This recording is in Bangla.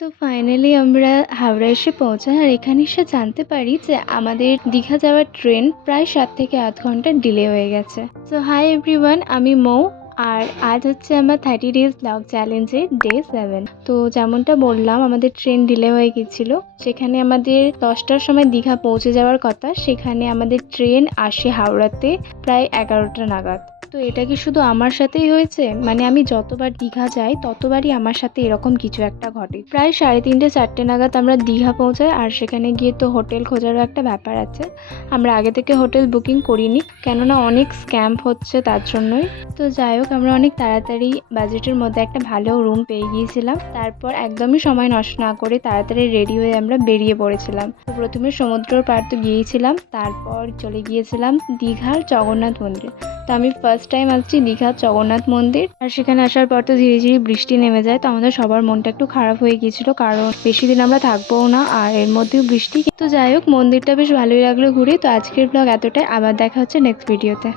তো ফাইনালি আমরা হাওড়া এসে পৌঁছাই আর এখানে এসে জানতে পারি যে আমাদের দীঘা যাওয়ার ট্রেন প্রায় ৭ থেকে ৮ ঘন্টা ডিলে হয়ে গেছে। সো হাই এভরিওয়ান, আমি মৌ। আর আজ হচ্ছে আমার 30 ডেজ ব্লগ চ্যালেঞ্জের ডে 7। তো যেমনটা বললাম আমাদের ট্রেন ডিলে হয়ে গেছিলো, সেখানে আমাদের 10টার সময় দীঘা পৌঁছে যাওয়ার কথা, সেখানে আমাদের ট্রেন আসে হাওড়াতে প্রায় 11টা নাগাদ। তো এটা কি শুধু আমার সাথেই হয়েছে? মানে আমি যতবার দীঘা যাই ততবারই আমার সাথে এরকম কিছু একটা ঘটে। প্রায় 3:30-4টে নাগাদ আমরা দীঘা পৌঁছাই আর সেখানে গিয়ে তো হোটেল খোঁজারও একটা ব্যাপার আছে। আমরা আগে থেকে হোটেল বুকিং করিনি, কেননা অনেক স্ক্যাম হচ্ছে তার জন্যই। তো যাই হোক, আমরা অনেক তাড়াতাড়ি বাজেটের মধ্যে একটা ভালো রুম পেয়ে গিয়েছিলাম। তারপর একদমই সময় নষ্ট না করে তাড়াতাড়ি রেডি হয়ে আমরা বেরিয়ে পড়েছিলাম। তো প্রথমে সমুদ্রের পাড় তো গিয়েছিলাম, তারপর চলে গিয়েছিলাম দীঘার জগন্নাথ মন্দির। তো আমি ফার্স্ট টাইম আসছি দীঘার জগন্নাথ মন্দির, আর সেখানে আসার পর তো ধীরে ধীরে বৃষ্টি নেমে যায়। তো আমাদের সবার মনটা একটু খারাপ হয়ে গিয়েছিল, কারণ বেশি দিন আমরা থাকবোও না আর এর মধ্যেও বৃষ্টি। কিন্তু যাই হোক, মন্দিরটা বেশ ভালোই লাগলো ঘুরে। তো আজকের ব্লগ এতটাই, আবার দেখা হচ্ছে নেক্সট ভিডিওতে।